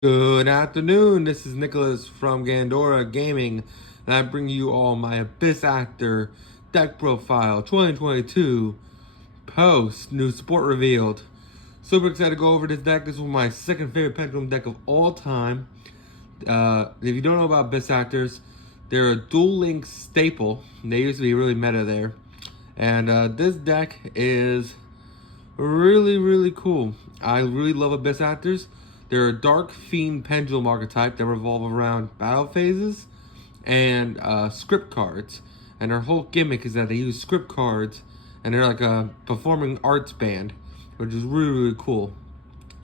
Good afternoon, this is Nicholas from Gandora Gaming, and I bring you all my Abyss Actor deck profile 2022 post new support revealed. Super excited to go over this deck. This was my second favorite Pendulum deck of all time. If you don't know about Abyss Actors, they're a dual link staple. They used to be really meta there. And this deck is really cool. I really love Abyss Actors. They're a dark fiend pendulum archetype that revolve around battle phases and script cards. And their whole gimmick is that they use script cards and they're like a performing arts band, which is really cool.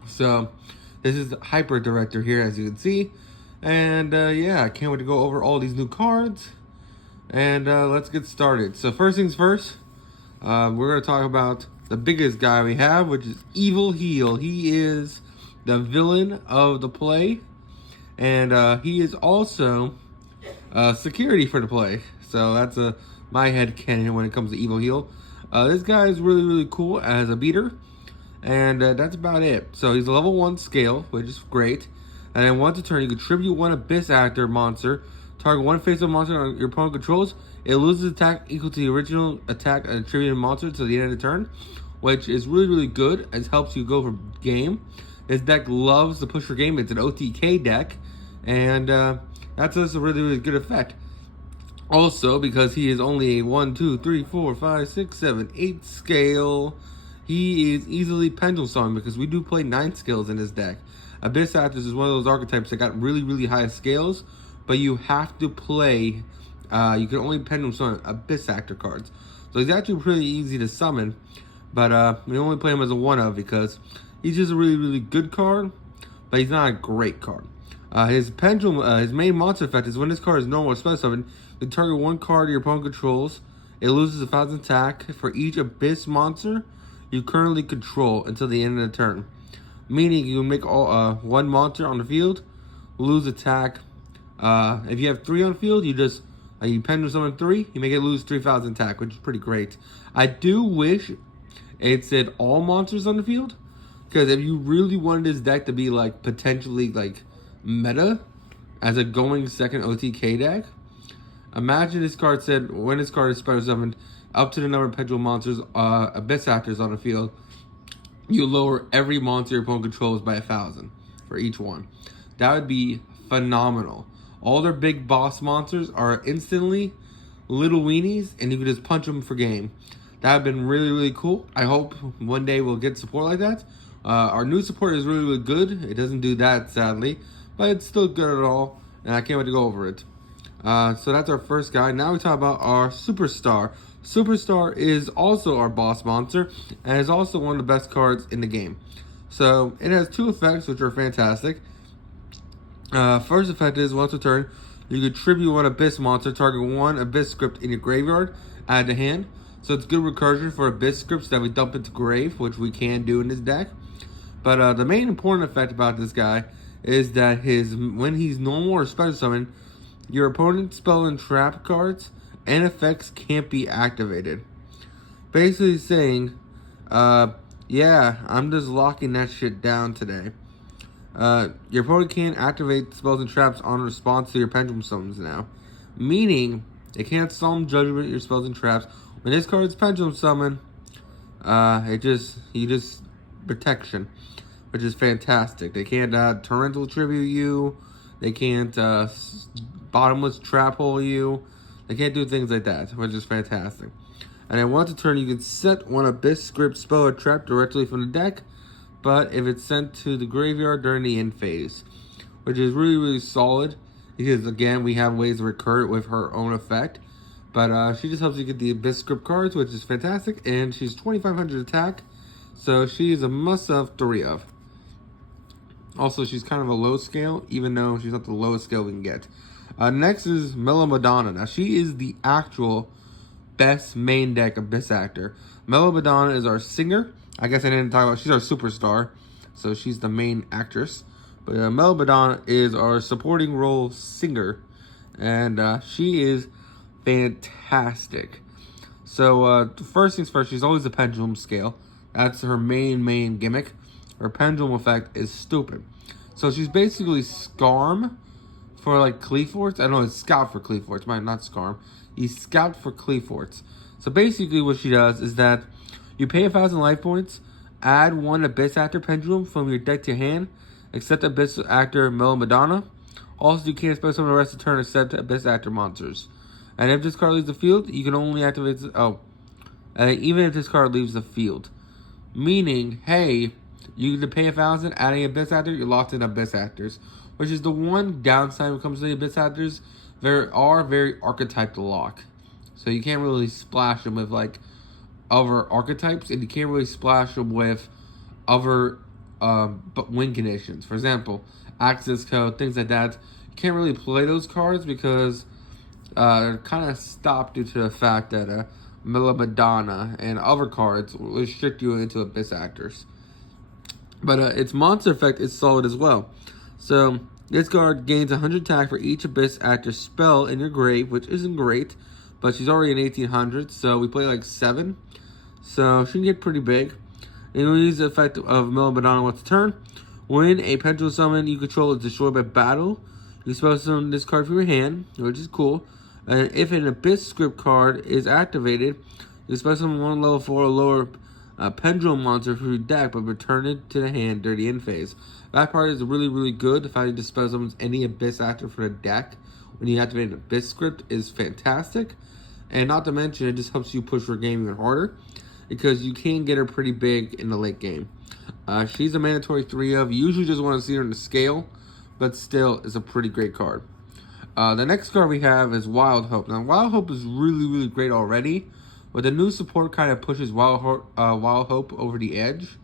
So this is Hyper Director here, as you can see. And yeah, I can't wait to go over all these new cards. And let's get started. So first things first, we're going to talk about the biggest guy we have, which is Evil Heel. He is the villain of the play, and he is also security for the play. So that's my headcanon when it comes to Evil Heel. This guy is really cool as a beater, and that's about it. So he's a level 1 scale, which is great. And then once a turn, you contribute one Abyss Actor monster. Target one face-up monster on your opponent controls. It loses attack equal to the original attack and attributed monster to the end of the turn, which is really good. It helps you go for game. This deck loves to push for game. It's an OTK deck, and that's just a really good effect. Also, because he is only a 1, 2, 3, 4, 5, 6, 7, 8 scale, he is easily pendulum summoned because we do play 9 scales in this deck. Abyss Actors is one of those archetypes that got really high scales, but you have to play, you can only pendulum summon Abyss Actor cards. So he's actually pretty easy to summon, but we only play him as a 1-of because he's just a really good card, but he's not a great card. His pendulum, his main monster effect is when this card is normal or special summon, you target one card your opponent controls. It loses 1,000 attack for each Abyss monster you currently control until the end of the turn. Meaning you make all one monster on the field lose attack. If you have 3 on the field, you just you pendulum summon 3, you make it lose 3,000 attack, which is pretty great. I do wish it said all monsters on the field, because if you really wanted this deck to be like potentially like meta as a going second OTK deck, imagine this card said when this card is special summoned up to the number of pendulum monsters, Abyss Actors on the field, you lower every monster your opponent controls by 1,000 for each one. That would be phenomenal. All their big boss monsters are instantly little weenies, and you can just punch them for game. That would have been really cool. I hope one day we'll get support like that. Our new support is really good. It doesn't do that, sadly, but it's still good at all, and I can't wait to go over it. So that's our first guy. Now we talk about our Superstar. Superstar is also our boss monster, and is also one of the best cards in the game. So it has 2 effects, which are fantastic. First effect is once a turn, you contribute one Abyss monster, target 1 Abyss script in your graveyard, add to hand. So it's good recursion for Abyss scripts that we dump into grave, which we can do in this deck. But the main important effect about this guy is that when he's normal or special summon, your opponent's spell and trap cards and effects can't be activated. Basically saying, yeah, I'm just locking that shit down today. Your opponent can't activate spells and traps on response to your pendulum summons now. Meaning, they can't summon Judgment your spells and traps. When this card is pendulum summon, you just protection, which is fantastic. They can't torrential tribute you. They can't bottomless trap hole you. They can't do things like that, which is fantastic. And then once a turn, you can set one Abyss script spell or trap directly from the deck, but if it's sent to the graveyard during the end phase, which is really solid, because again, we have ways to recur it with her own effect. But she just helps you get the Abyss script cards, which is fantastic, and she's 2,500 attack, so she's a must-have 3-of. Also, she's kind of a low scale, even though she's not the lowest scale we can get. Next is Mellow Madonna. Now, she is the actual best main deck Abyss Actor. Mellow Madonna is our singer. I guess I didn't talk about, she's our superstar, so she's the main actress. But Mellow Madonna is our supporting role singer, and she is fantastic. So first things first, she's always a pendulum scale. That's her main gimmick. Her pendulum effect is stupid. So she's basically Scarm for like Cleaforts. I know it's Scout for Cleaforts, not Scarm. He's Scout for Cleaforts. So basically what she does is that you pay 1,000 life points, add 1 Abyss Actor Pendulum from your deck to your hand, except Abyss Actor Madonna. Also, you can't spend some of the rest of the turn except Abyss Actor monsters. And if this card leaves the field, you can only activate... even if this card leaves the field. Meaning, hey, you can pay 1,000, adding Abyss Actor, you're locked in Abyss Actors. Which is the one downside when it comes to the Abyss Actors. They are very archetype to lock. So you can't really splash them with, like, other archetypes. And you can't really splash them with other win conditions. For example, access code, things like that. You can't really play those cards because they're kind of stopped due to the fact that Madonna and other cards will restrict you into Abyss Actors. But its monster effect is solid as well. So this card gains 100 attack for each Abyss Actor spell in your grave, which isn't great, but she's already in 1800, so we play like 7. So she can get pretty big. And we'll use the effect of Madonna once a turn. When a pendulum summon you control is destroyed by battle, you spell summon this card from your hand, which is cool. And if an Abyss script card is activated, you spell summon 1 level 4 or lower pendulum monster from your deck, but return it to the hand during the end phase. That part is really, really good. The fact you just spell summons any Abyss Actor for the deck when you activate an Abyss script is fantastic. And not to mention, it just helps you push your game even harder, because you can get her pretty big in the late game. She's a mandatory 3 of. You usually just want to see her in the scale, but still is a pretty great card. The next card we have is Wild Hope. Now, Wild Hope is really, really great already, but the new support kind of pushes Wild Hope over the edge,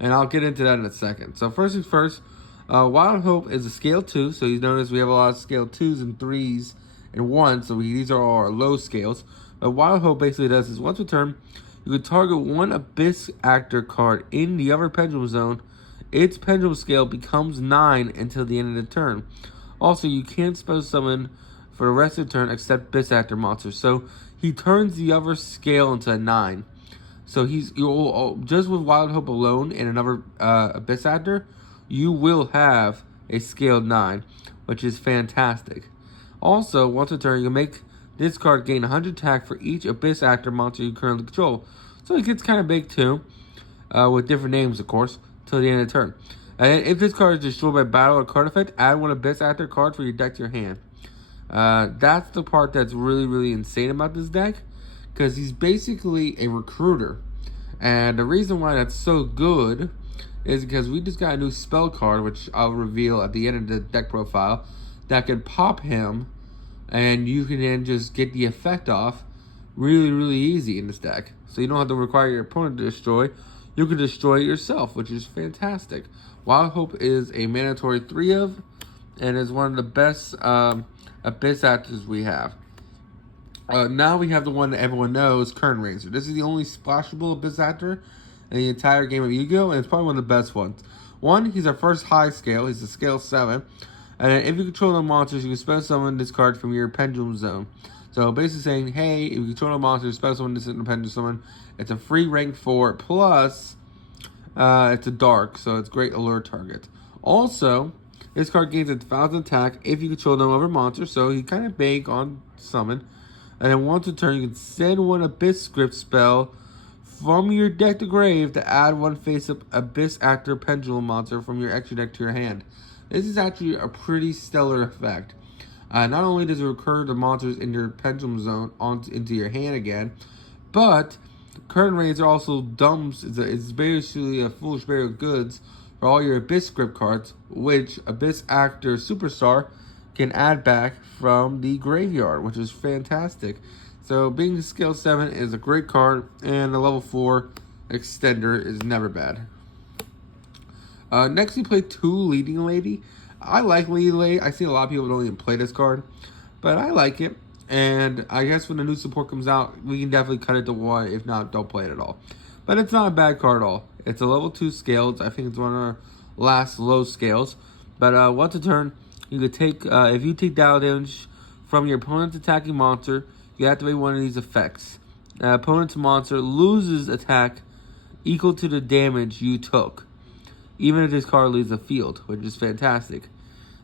and I'll get into that in a second. So first things first, Wild Hope is a scale 2, so you notice we have a lot of scale 2s and 3s and 1s, so these are all our low scales. But Wild Hope basically does is once a turn, you can target 1 Abyss Actor card in the other pendulum zone. Its pendulum scale becomes 9 until the end of the turn. Also, you can't spell summon for the rest of the turn except Abyss Actor monsters. So he turns the other scale into a 9. So you'll just with Wild Hope alone and another Abyss Actor, you will have a scaled 9, which is fantastic. Also, once a turn, you can make this card gain 100 attack for each Abyss Actor monster you currently control. So it gets kind of big too, with different names, of course, till the end of the turn. And if this card is destroyed by battle or card effect, add 1 Abyss Actor card for your deck to your hand. That's the part that's really, really insane about this deck, because he's basically a recruiter. And the reason why that's so good is because we just got a new spell card, which I'll reveal at the end of the deck profile, that can pop him, and you can then just get the effect off really, really easy in this deck. So you don't have to require your opponent to destroy. You can destroy it yourself, which is fantastic. Wild Hope is a mandatory 3 of, and is one of the best Abyss Actors we have. Now we have the one that everyone knows, Kern Ranger. This is the only splashable Abyss Actor in the entire game of Yu-Gi-Oh! And it's probably one of the best ones. One, he's our first high scale. He's a scale 7. And then if you control the monsters, you can spell summon this card from your pendulum zone. So basically saying, hey, if you control the monster, spell summon this in the pendulum summon. It's a free rank 4, plus it's a dark, so it's great allure target. Also, this card gains 1,000 attack if you control no other monster, so he's kind of big on summon. And then once a turn, you can send 1 Abyss script spell from your deck to grave to add 1 face-up Abyss Actor pendulum monster from your extra deck to your hand. This is actually a pretty stellar effect. Not only does it recur the monsters in your pendulum zone into your hand again, but Kern Ranger also dumps, it's basically a foolish burial of goods for all your Abyss script cards, which Abyss Actor Superstar can add back from the graveyard, which is fantastic. So being scale 7 is a great card, and the level 4 extender is never bad. Next we play 2 Leading Lady. I like Leading Lady. I see a lot of people don't even play this card, but I like it. And I guess when the new support comes out, we can definitely cut it to 1. If not, don't play it at all. But it's not a bad card at all. It's a level 2 scale. I think it's one of our last low scales. But once a turn, you could take, if you take battle damage from your opponent's attacking monster, you activate one of these effects. Opponent's monster loses attack equal to the damage you took. even if this card leaves the field, which is fantastic.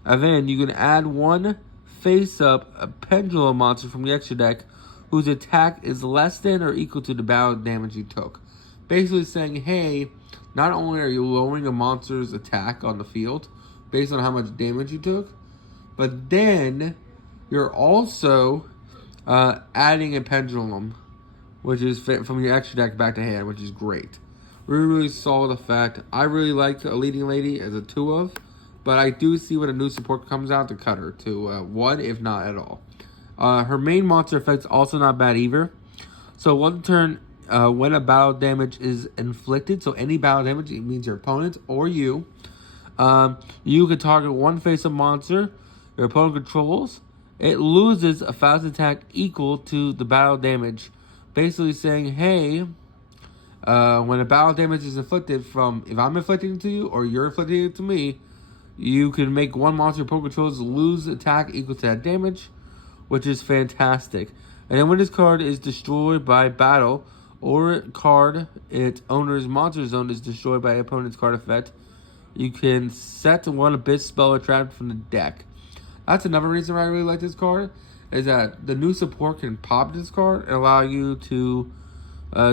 And then you can add one face-up a pendulum monster from the extra deck whose attack is less than or equal to the battle damage you took. Basically saying, hey, not only are you lowering a monster's attack on the field based on how much damage you took, but then you're also adding a pendulum, which is from your extra deck back to hand, which is great. Really, really solid effect. I really like a Leading Lady as a 2-of, but I do see when a new support comes out to cut her to 1, if not at all. Her main monster effect's also not bad either. So one turn, when a battle damage is inflicted, so any battle damage, it means your opponent or you, you can target one face-up monster your opponent controls. It loses a fast attack equal to the battle damage. Basically saying, hey, when a battle damage is inflicted from, if I'm inflicting it to you or you're inflicting it to me, you can make one monster your opponent controls lose attack equal to that damage, which is fantastic. And then when this card is destroyed by battle, or card its owner's monster zone is destroyed by opponent's card effect, you can set one Abyss spell or trap from the deck. That's another reason why I really like this card, is that the new support can pop this card and allow you to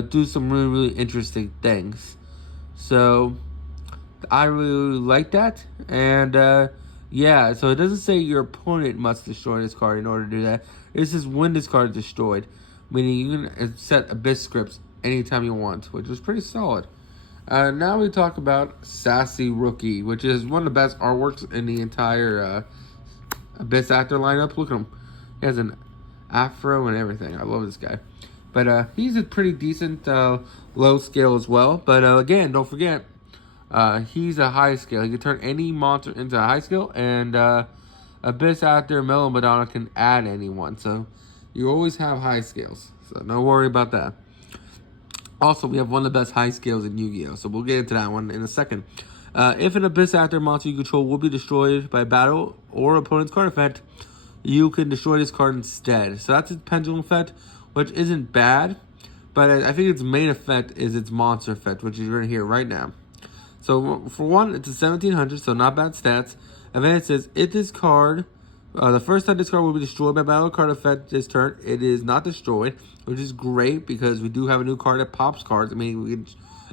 do some really, really interesting things. So I really like that. And yeah, so it doesn't say your opponent must destroy this card in order to do that. It says when this card is destroyed, meaning you can set Abyss scripts anytime you want, which is pretty solid. Now we talk about Sassy Rookie, which is one of the best artworks in the entire Abyss actor lineup. Look at him. He has an afro and everything. I love this guy. But he's a pretty decent low scale as well. But again, don't forget, he's a high scale. He can turn any monster into a high scale. And Abyss actor Mellow Madonna can add anyone. So you always have high scales. So no worry about that. Also, we have one of the best high scales in Yu-Gi-Oh! So we'll get into that one in a second. If an Abyss actor monster you control will be destroyed by battle or opponent's card effect, you can destroy this card instead. So that's its pendulum effect, which isn't bad. But I think its main effect is its monster effect, which you're going to hear right now. So for one, it's a 1700, so not bad stats. And then it says, if this card, the first time this card will be destroyed by battle card effect this turn, it is not destroyed, which is great because we do have a new card that pops cards. I mean, we can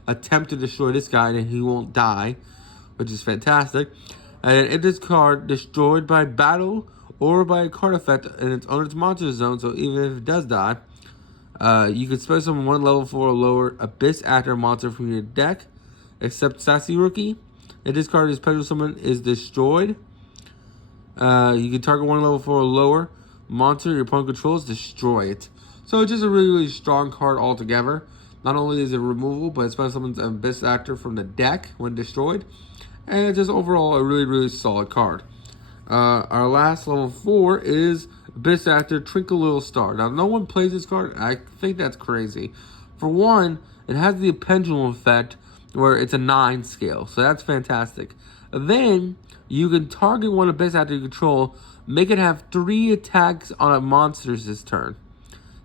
attempt to destroy this guy and he won't die, which is fantastic. And if this card destroyed by battle or by a card effect in its owner's monster zone, so even if it does die, you can spend some 1 level 4 or lower Abyss actor monster from your deck, except Sassy Rookie. If this card is special summon is destroyed, you can target 1 level 4 or lower monster your opponent controls, destroy it. So it's just a really, really strong card altogether. Not only is it removal, but it special summons an Abyss actor from the deck when destroyed. And it's just overall a really, really solid card. Our last level 4 is Abyss actor Twinkle Little Star. Now, no one plays this card. I think that's crazy. For one, it has the pendulum effect where it's a 9 scale. So that's fantastic. Then you can target one Abyss actor you control, make it have 3 attacks on a monster's this turn.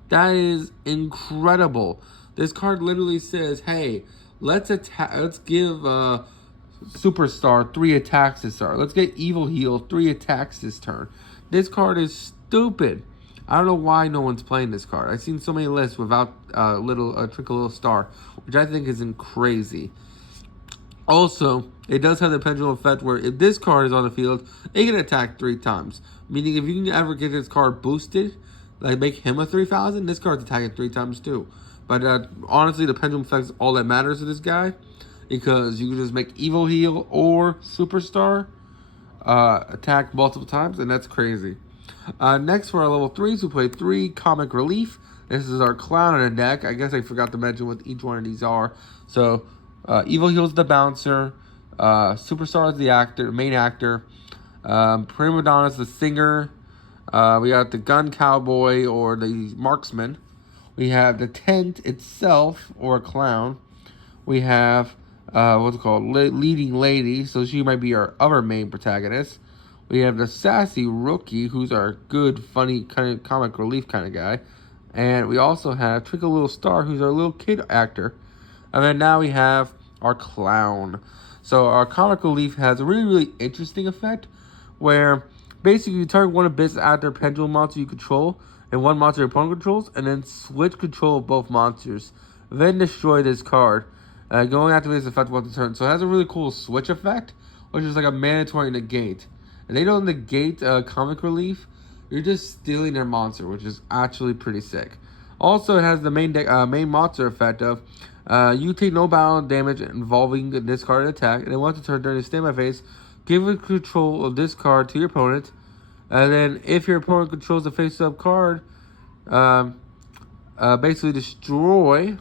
That is incredible. This card literally says, hey, let's give Superstar 3 attacks this turn. Let's get Evil Heal 3 attacks this turn. This card is stupid. I don't know why no one's playing this card. I've seen so many lists without Twinkle Little Star, which I think is crazy. Also, it does have the pendulum effect where if this card is on the field, it can attack 3 times. Meaning if you can ever get this card boosted, like make him a 3000, this card's attacking 3 times too. But honestly, the pendulum effect is all that matters to this guy, because you can just make Evil Heal or Superstar attack multiple times, and that's crazy. Next for our level 3s, we play 3 Comic Relief. This is our clown in the deck. I guess I forgot to mention what each one of these are. So Evil Heal's the bouncer, Superstar is the actor, main actor, Prima Donna's the singer. We got the gun cowboy or the marksman. We have the tent itself or a clown. We have what's it called, leading lady, so she might be our other main protagonist. We have the Sassy Rookie, who's our good, funny, kind of comic relief kind of guy. And we also have Twinkle Little Star, who's our little kid actor. And then now we have our clown. So our Comic Relief has a really, really interesting effect where basically you target one Abyss Actor Pendulum monster you control and one monster your opponent controls, and then switch control of both monsters. Then destroy this card. Going activate this effect once a turn. So it has a really cool switch effect, which is like a mandatory negate. And they don't negate Comic Relief. You're just stealing their monster, which is actually pretty sick. Also, it has the main monster effect of you take no battle damage involving a discarded attack, and then once a turn during the standby phase, give control of this card to your opponent. And then if your opponent controls the face-up card, basically destroy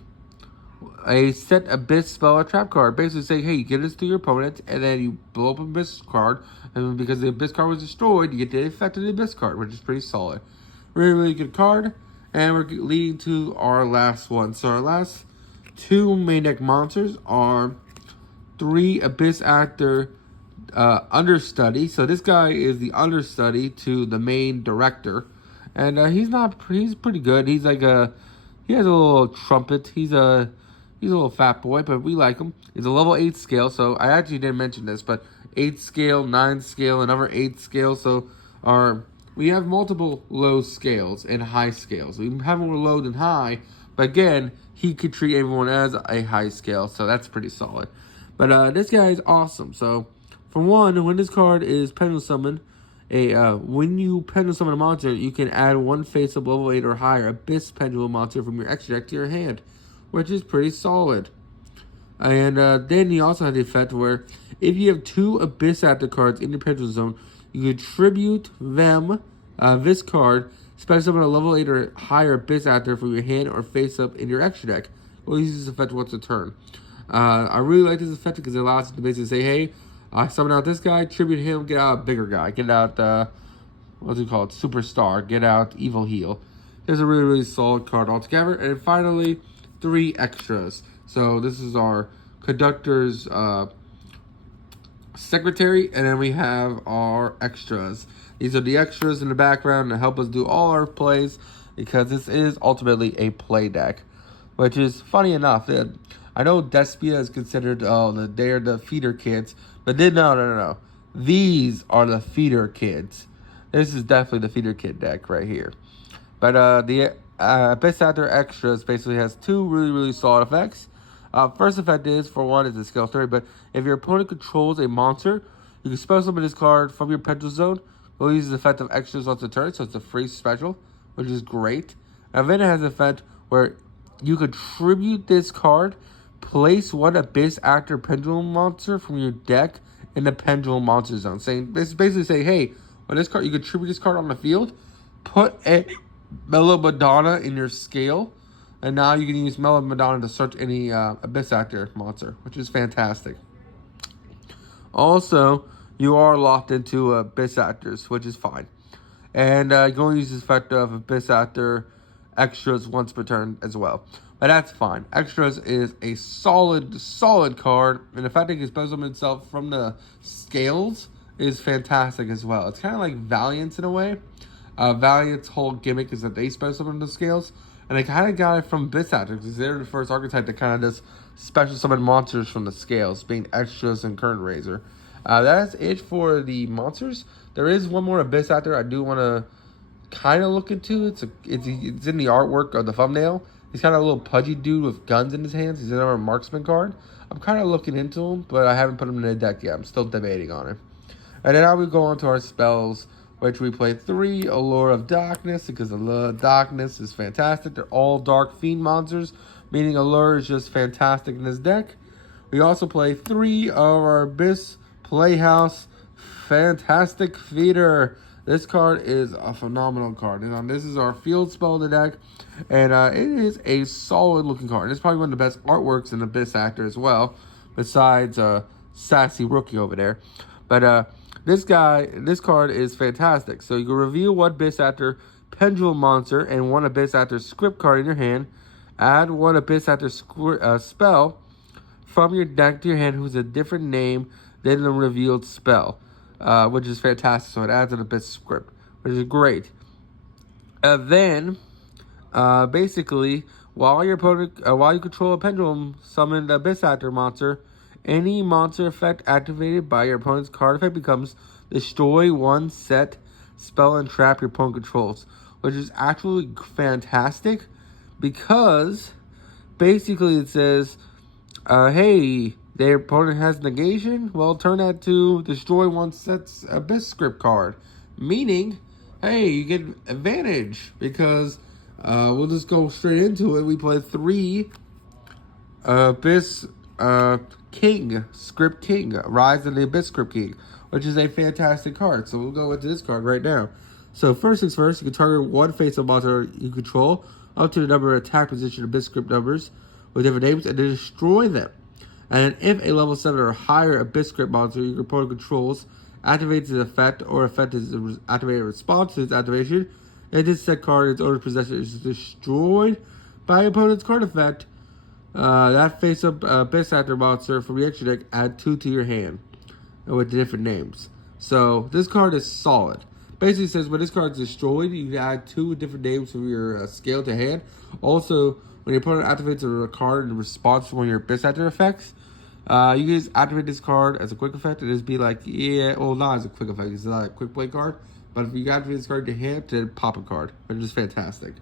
a set Abyss spell or trap card. Basically say, hey, give this to your opponent, and then you blow up an Abyss card, and because the Abyss card was destroyed, you get the effect of the Abyss card, which is pretty solid. Really, really good card. And we're leading to our last one. So our last two main deck monsters are 3 Abyss Actor Understudy. So this guy is the understudy to the main director. And he's pretty good. He has a little trumpet. He's a little fat boy, but we like him. He's a level 8 scale, so I actually didn't mention this, but 8 scale, 9 scale, another 8 scale. So we have multiple low scales and high scales. We have more low than high, but again, he could treat everyone as a high scale, so that's pretty solid. But this guy is awesome. So for one, when this card is pendulum summoned, when you pendulum summon a monster, you can add one face-up level 8 or higher Abyss Pendulum monster from your extra deck to your hand, which is pretty solid. And then you also have the effect where if you have 2 Abyss Actor cards in your pendulum zone, you contribute them, this card, special summon a level 8 or higher Abyss Actor from your hand or face-up in your extra deck. We'll use this effect once a turn. I really like this effect because it allows you to basically say, hey, I summon out this guy, tribute him, get out a bigger guy, get out, what's it called, Superstar, get out Evil Heel. There's a really, really solid card altogether. And finally, 3 extras. So this is our conductor's secretary, and then we have our extras. These are the extras in the background to help us do all our plays, because this is ultimately a play deck, which is funny enough. I know Despia is considered they're the feeder kids, but no. These are the feeder kids. This is definitely the feeder kid deck right here. But the Abyss Actor Extras basically has 2 really, really solid effects. First effect is, for one, is a skill story, but if your opponent controls a monster, you can special summon this card from your pendulum zone. We'll use the effect of extras once a turn, so it's a free special, which is great. And then it has an effect where you contribute this card, place 1 Abyss Actor Pendulum monster from your deck in the Pendulum Monster Zone. Basically saying, hey, when this card, you contribute this card on the field, put a Mellow Madonna in your scale, and now you can use Mellow Madonna to search any Abyss Actor monster, which is fantastic. Also, you are locked into Abyss Actors, which is fine. And you're going to use this effect of Abyss Actor Extras once per turn as well. But that's fine. Extras is a solid card, and the fact that it can special itself from the scales is fantastic as well. It's kind of like Valiant's in a way. Valiant's whole gimmick is that they special summon the scales, and I kind of got it from Abyss Actor because they're the first archetype that kind of does special summon monsters from the scales, being Extras and Kern Ranger. That's it for the monsters. There is one more Abyss Actor I do want to kind of look into. It's in the artwork of the thumbnail. He's kind of a little pudgy dude with guns in his hands. He's another marksman card. I'm kind of looking into him, but I haven't put him in the deck yet. I'm still debating on it. And then now we go on to our spells, which we play 3 Allure of Darkness, because Allure of Darkness is fantastic. They're all Dark Fiend monsters, meaning Allure is just fantastic in this deck. We also play 3 of our Abyss Playhouse Fantastic Feeder. This card is a phenomenal card. And this is our field spell of the deck. And it is a solid looking card. It's probably one of the best artworks in Abyss Actor as well, besides Sassy Rookie over there. But this card is fantastic. So you can reveal 1 Abyss Actor Pendulum monster and 1 Abyss Actor script card in your hand. Add 1 Abyss Actor spell from your deck to your hand who's a different name than the revealed spell, which is fantastic. So it adds an Abyss script, which is great. Then, basically, while you control a Pendulum summoned Abyss Actor monster Any monster effect activated by your opponent's card effect becomes destroy one set spell and trap your opponent controls, which is actually fantastic because basically it says, hey, their opponent has negation. Well, turn that to destroy one set's Abyss script card, meaning, hey, you get advantage because we'll just go straight into it. We play 3 Abyss King, Script King, Rise of the Abyss Script King, which is a fantastic card. So we'll go into this card right now. So first things first, you can target one face-up monster you control up to the number of attack position Abyss Script numbers with different names and then destroy them. And if a level 7 or higher Abyss Script monster your opponent controls activates its effect or effect is activated in response to its activation, and this set card in its owner's possession is destroyed by opponent's card effect, that face-up Abyss Actor monster from the extra deck, add 2 to your hand with different names. So this card is solid. Basically says when this card is destroyed, you can add 2 different names from your scale to hand. Also, when your opponent activates a card in response to one of your Abyss Actor effects, you can just activate this card as a quick effect and just be like, yeah, well, not as a quick effect, it's not a quick play card. But if you activate this card in your hand, then pop a card, which is fantastic.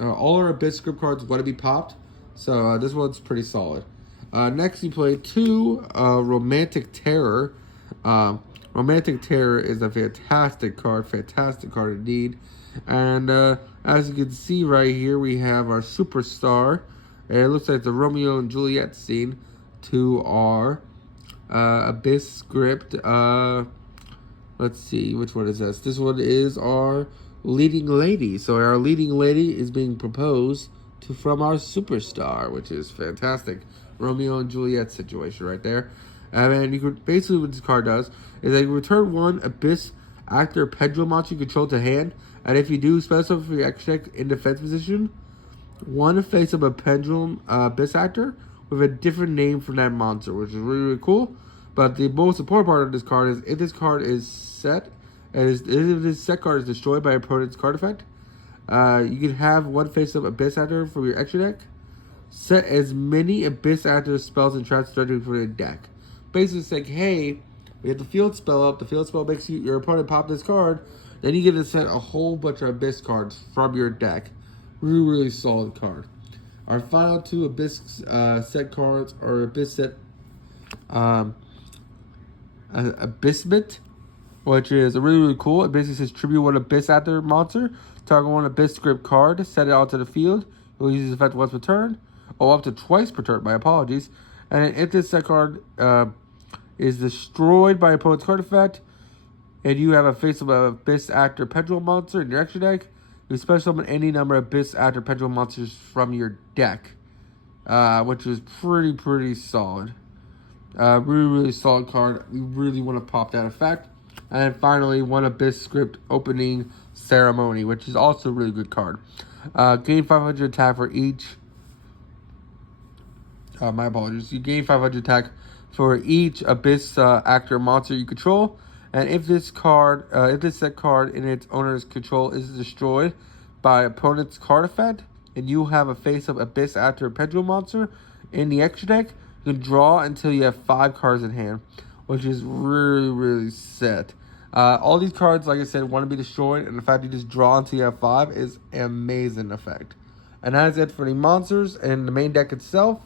All our Abyss script cards want to be popped, so this one's pretty solid. Next, you play 2 Romantic Terror. Romantic Terror is a fantastic card indeed. And as you can see right here, we have our superstar. And it looks like the Romeo and Juliet scene to our Abyss script. Let's see, which one is this? This one is our leading lady. So our leading lady is being proposed to from our superstar, which is fantastic. Romeo and Juliet situation right there. And you could basically what this card does is that you return 1 Abyss Actor Pendulum monster you control to hand, and if you do, special for your extra deck in defense position, 1 face up a Pendulum Abyss Actor with a different name from that monster, which is really, really cool. But the most important part of this card is if this card is set, and if this set card is destroyed by your opponent's card effect, you can have 1 face up Abyss Actor from your extra deck. Set as many Abyss Actor spells and traps directly from your deck. Basically saying, hey, we have the field spell up. The field spell makes your opponent pop this card. Then you get to set a whole bunch of Abyss cards from your deck. Really, really solid card. Our final 2 Abyss set cards are Abyss set Abyssment, which is really, really cool. It basically says tribute 1 Abyss Actor monster. Target 1 Abyss script card. Set it onto the field. You'll use this effect once per turn. Or up to twice per turn. My apologies. And if this set card is destroyed by opponent's card effect, and you have a face of a Abyss Actor Pendulum monster in your extra deck, you special summon any number of Abyss Actor Pendulum monsters from your deck, which is pretty solid. Really, really solid card. We really want to pop that effect. And then finally, 1 Abyss Script Opening Ceremony, which is also a really good card. Gain 500 attack for each. My apologies. You gain 500 attack for each Abyss Actor monster you control, and if this set card in its owner's control is destroyed by opponent's card effect, and you have a face-up Abyss Actor Pendulum monster in the extra deck, you can draw until you have 5 cards in hand, which is really, really set. All these cards, like I said, want to be destroyed, and the fact you just draw until you have 5 is an amazing effect. And that is it for the monsters and the main deck itself.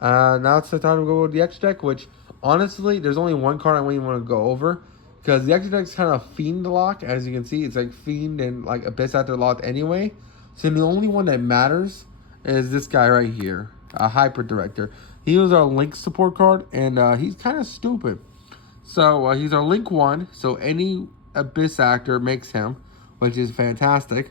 Now it's the time to go with the extra deck, which honestly, there's only one card I really want to go over because the extra deck is kind of Fiend lock. As you can see, it's like Fiend and like Abyss Actor locked anyway. So the only one that matters is this guy right here, a Hyper Director. He was our Link support card, and he's kind of stupid. So he's our Link 1, so any Abyss Actor makes him, which is fantastic.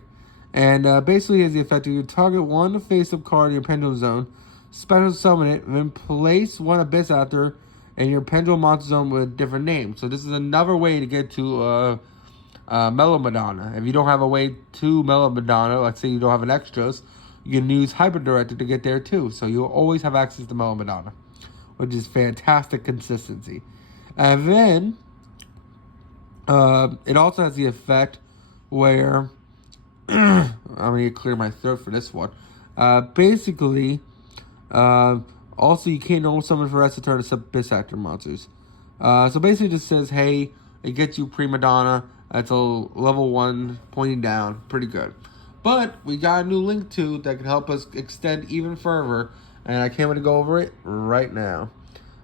And basically, as the effect, you target 1 face-up card in your Pendulum Zone, special summon it, and then place 1 Abyss Actor in your Pendulum Monster Zone with a different name. So this is another way to get to Mellow Madonna. If you don't have a way to Mellow Madonna, let's say you don't have an extras, you can use Hyper Director to get there too. So you'll always have access to Mellow Madonna, which is fantastic consistency. And then it also has the effect where I'm going to clear my throat for this one. Basically, Also, you can't normal summon for the rest of the turn except Abyss Actor monsters. So basically, it just says, hey, it gets you Prima Donna. That's a level 1 pointing down. Pretty good. But we got a new link to that can help us extend even further. And I can't wait to go over it right now.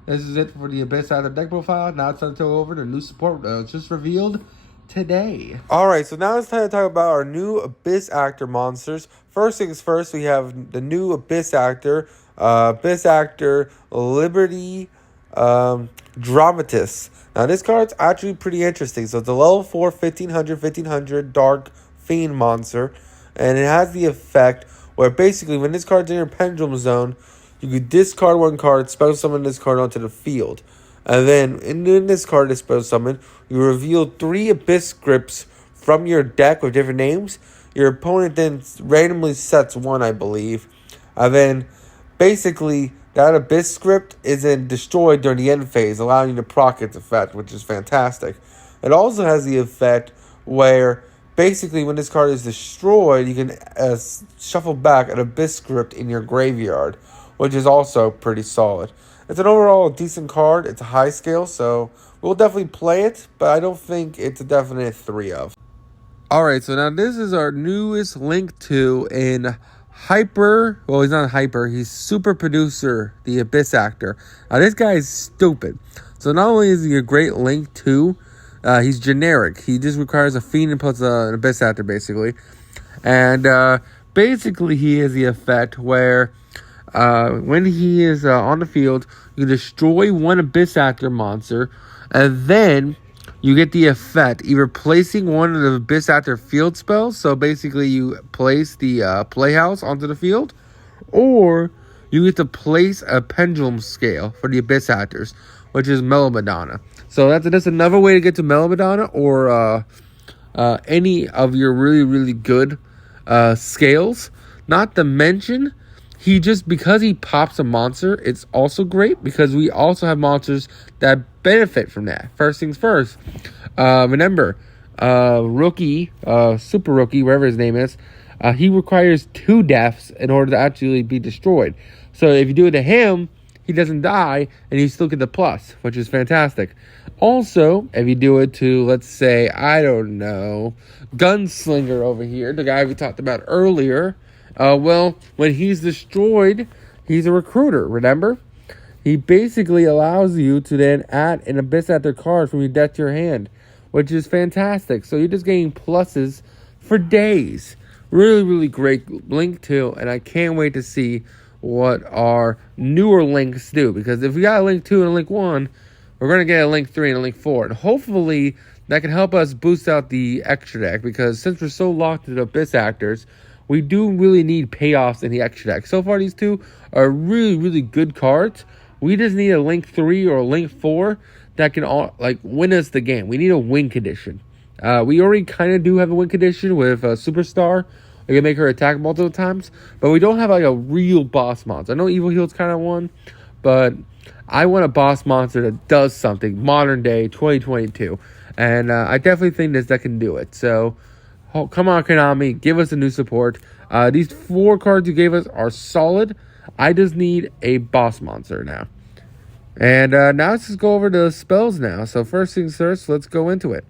This is it for the Abyss Actor deck profile. Now it's time to go over the new support just revealed today. Alright, so now it's time to talk about our new Abyss Actor monsters. First things first, we have the new Abyss Actor. Abyss Actor Liberty Dramatis. Now this card's actually pretty interesting. So it's a level 4 1500 Dark Fiend monster. And it has the effect where basically when this card's in your pendulum zone, you could discard one card, special summon this card onto the field. And then in this card, this special summon, you reveal 3 Abyss scripts from your deck with different names. Your opponent then randomly sets 1, I believe. And then basically that Abyss script is then destroyed during the end phase, allowing you to proc its effect, which is fantastic. It also has the effect where basically when this card is destroyed, you can shuffle back an Abyss script in your graveyard, which is also pretty solid. It's an overall decent card. It's a high scale, so we'll definitely play it, but I don't think it's a definite 3 of. Alright, so now this is our newest link to in Hyper. Well, he's not Hyper. He's Super Producer, the Abyss Actor. Now, this guy is stupid. So not only is he a great link to, he's generic. He just requires a Fiend and puts an Abyss Actor, basically. And basically, he has the effect where when he is on the field, you destroy one Abyss Actor monster, and then you get the effect, either placing one of the Abyss Actor field spells, so basically you place the Playhouse onto the field, or you get to place a Pendulum Scale for the Abyss Actors, which is Mellow So that's another way to get to Mellow or any of your really, really good scales. Not to mention, because he pops a monster, it's also great because we also have monsters that benefit from that. First things first, remember, Rookie, Super Rookie, whatever his name is, he requires 2 deaths in order to actually be destroyed. So if you do it to him, he doesn't die, and you still get the plus, which is fantastic. Also, if you do it to, let's say, I don't know, Gunslinger over here, the guy we talked about earlier, well, when he's destroyed, he's a recruiter, remember? He basically allows you to then add an Abyss Actor card from your deck to your hand, which is fantastic. So you're just getting pluses for days. Really, really great link too, and I can't wait to see what our newer links do. Because if we got a link 2 and a link 1, we're going to get a link 3 and a link 4. And hopefully that can help us boost out the extra deck, because since we're so locked to the Abyss Actors, we do really need payoffs in the extra deck. So far, these 2 are really, really good cards. We just need a link 3 or a link 4 that can win us the game. We need a win condition. We already kind of do have a win condition with Superstar. We can make her attack multiple times, but we don't have a real boss monster. I know Evil Heal's kind of one, but I want a boss monster that does something modern day 2022, and I definitely think this deck can do it. So come on, Konami, give us a new support. These 4 cards you gave us are solid. I just need a boss monster now. And now let's just go over the spells now. So first things first, let's go into it.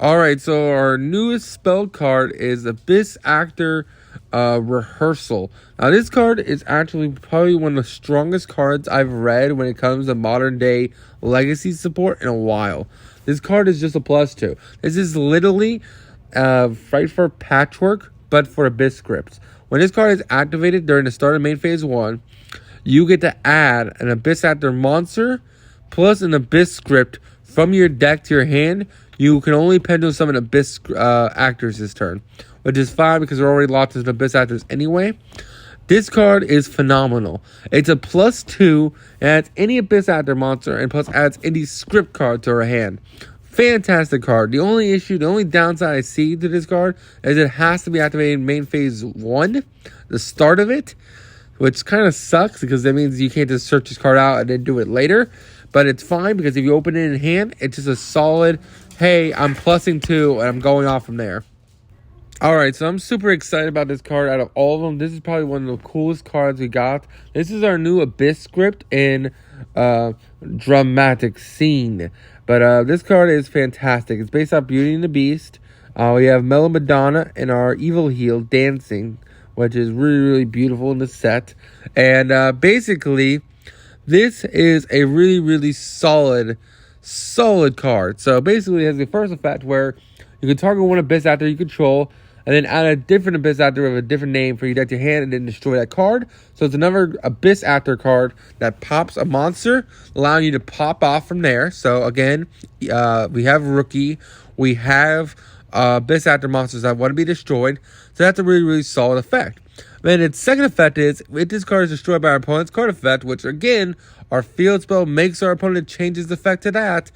Alright, so our newest spell card is Abyss Actor Rehearsal. Now this card is actually probably one of the strongest cards I've read when it comes to modern day legacy support in a while. This card is just a +2. This is literally Fight for Patchwork, but for Abyss scripts. When this card is activated during the start of main phase 1, you get to add an Abyss Actor monster plus an Abyss script from your deck to your hand. You can only pendulum summon Abyss Actors this turn, which is fine because we're already locked into Abyss Actors anyway. This card is phenomenal. It's a +2, and adds any Abyss Actor monster, and plus adds any script card to our hand. Fantastic card. The only downside I see to this card is it has to be activated in main phase 1, the start of it, which kind of sucks because that means you can't just search this card out and then do it later. But it's fine because if you open it in hand, it's just a solid, hey, I'm +2 and I'm going off from there. Alright, so I'm super excited about this card. Out of all of them, this is probably one of the coolest cards we got. This is our new Abyss script in Dramatic Scene. But this card is fantastic. It's based off Beauty and the Beast. We have Mellow Madonna and our Evil Heel dancing, which is really, really beautiful in the set. And basically, this is a really, really solid card. So basically, it has the first effect where you can target one Abyss Actor you control, and then add a different Abyss Actor with a different name for you to deck your hand and then destroy that card. So it's another Abyss Actor card that pops a monster, allowing you to pop off from there. So again, we have Rookie. We have Abyss Actor monsters that want to be destroyed. So that's a really, really solid effect. Then its second effect is, if this card is destroyed by our opponent's card effect, which again, our field spell makes our opponent changes the effect to that,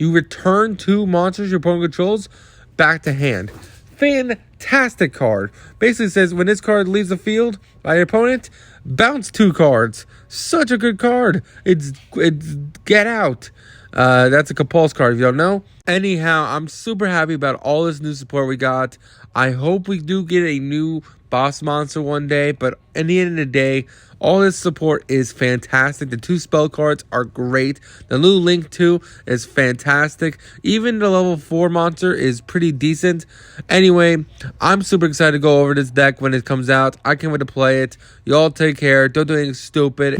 you return 2 monsters your opponent controls back to hand. Fantastic card. Basically says when this card leaves the field by your opponent, bounce 2 cards. Such a good card. It's get out. That's a compulse card if you don't know. Anyhow, I'm super happy about all this new support we got. I hope we do get a new boss monster one day, but in the end of the day, all this support is fantastic. The 2 spell cards are great. The new Link 2 is fantastic. Even the level 4 monster is pretty decent. Anyway, I'm super excited to go over this deck when it comes out. I can't wait to play it. Y'all take care. Don't do anything stupid.